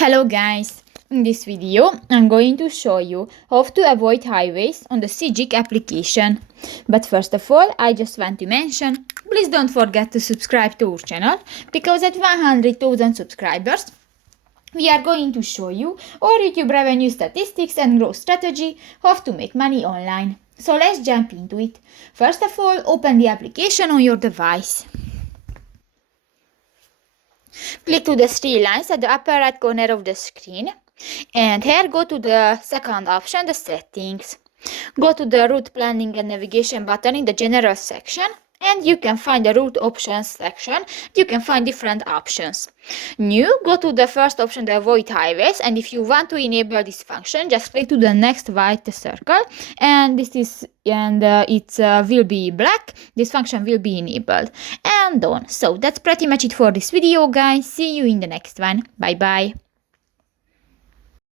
Hello guys! In this video I'm going to show you how to avoid highways on the Sygic application. But first of all, I just want to mention, please don't forget to subscribe to our channel, because at 100,000 subscribers we are going to show you our YouTube revenue statistics and growth strategy, how to make money online. So let's jump into it. First of all, open the application on your device. Click to the three lines at the upper right corner of the screen, and here go to the second option, the settings. Go to the route planning and navigation button in the general section, and you can find the route options section. You can find different options. New, go to the first option, the avoid highways, and if you want to enable this function, just click to the next white circle, and it will be black. This function will be enabled, and done. So that's pretty much it for this video, guys. See you in the next one. Bye bye.